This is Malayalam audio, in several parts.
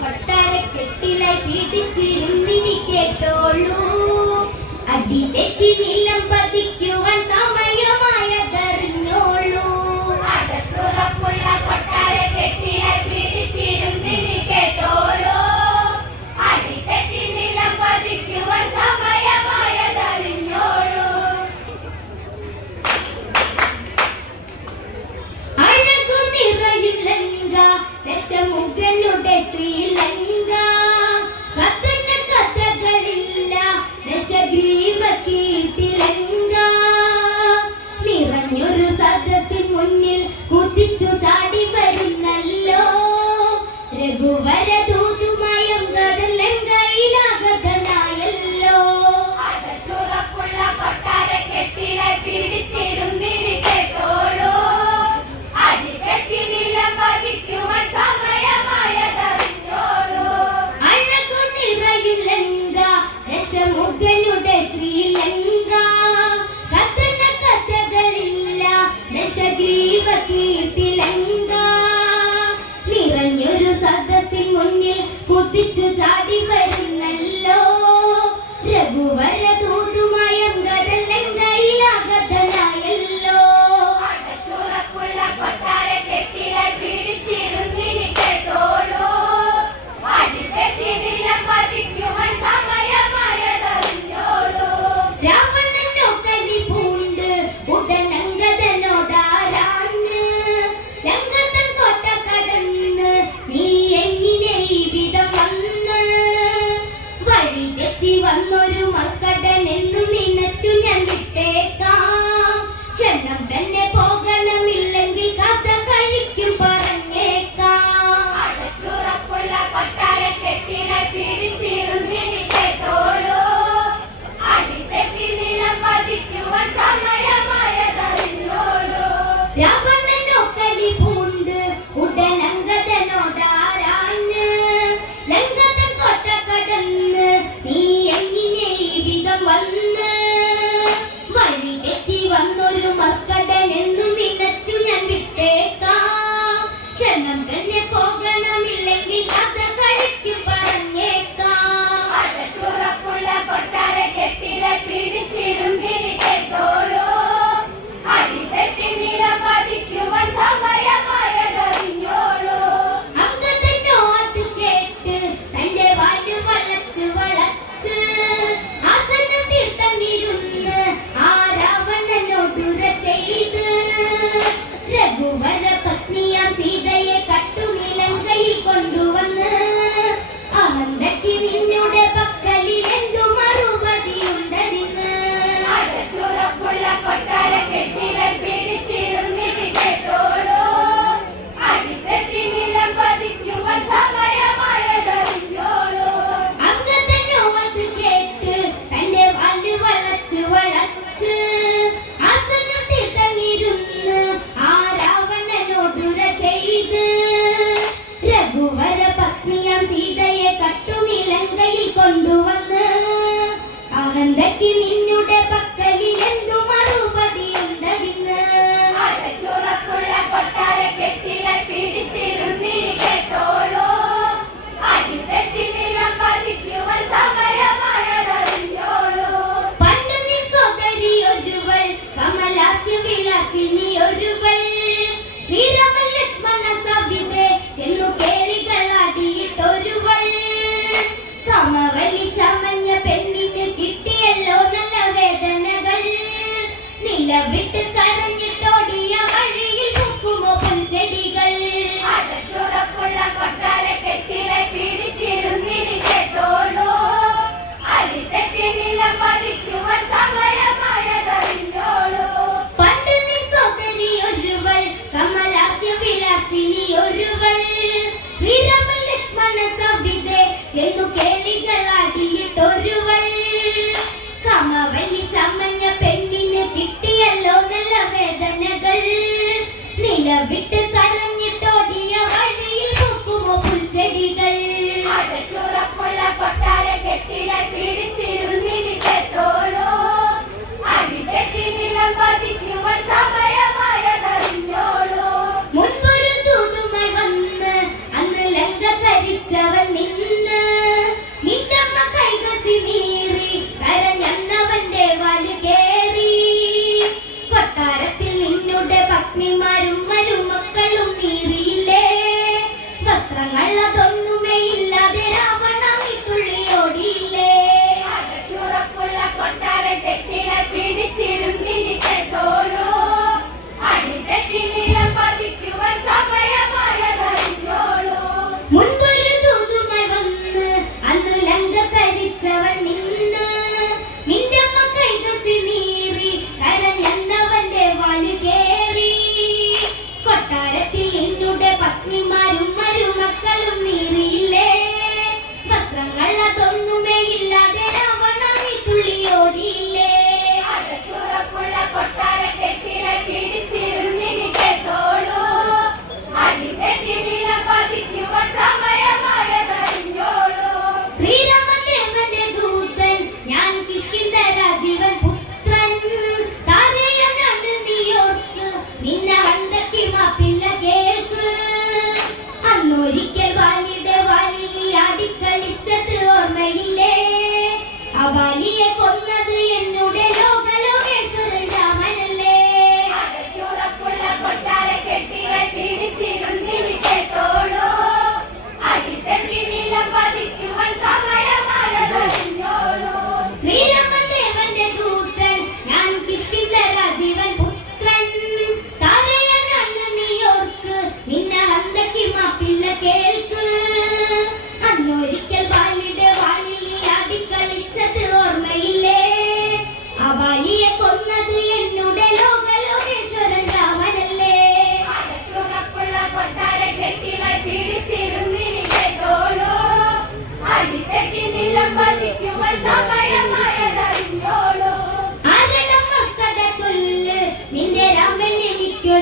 കൊട്ടാരക്കെട്ടിലായി പീഡിച്ചിരുന്നിനി കേട്ടോളൂ അടി തെറ്റി നീലം പതിക്കുവാൻ daddy, baby. പത്നിമാരും മരുമക്കളും നീറിയില്ലേ വസ്ത്രങ്ങൾ അതൊന്നുമേ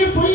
வெளியே போய்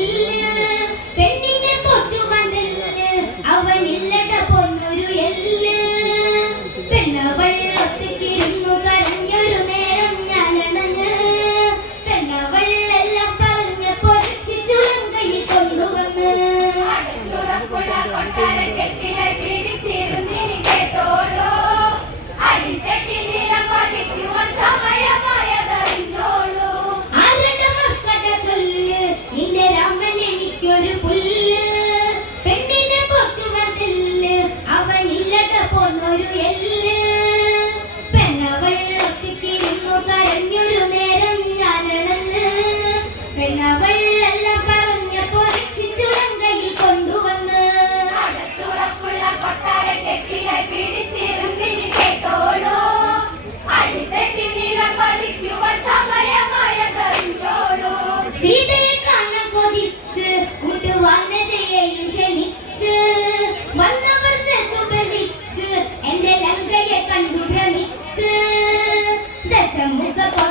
essa é música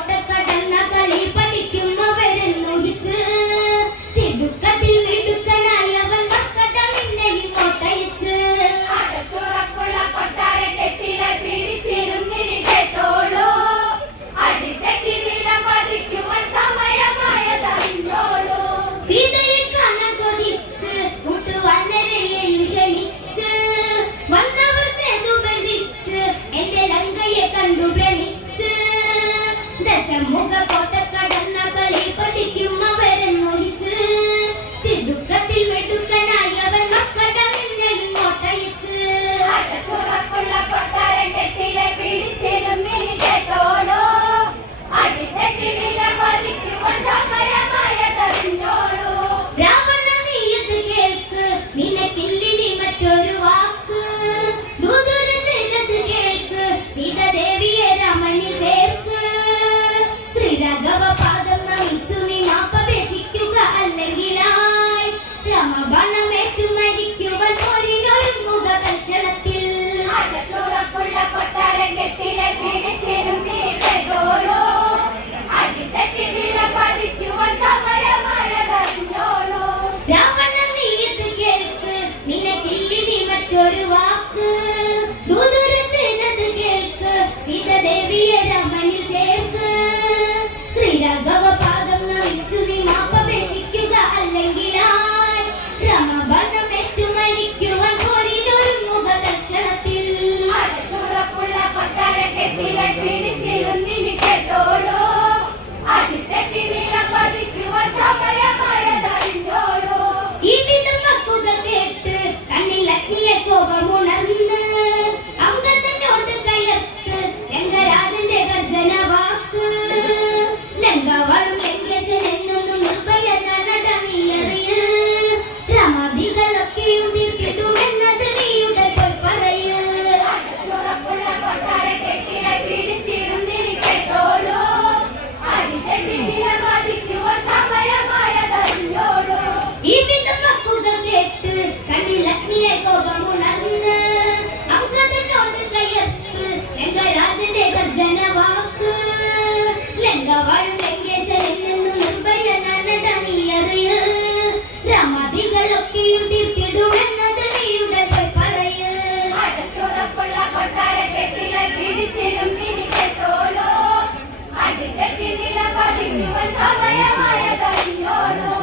സമയമായതറിഞ്ഞോളൂ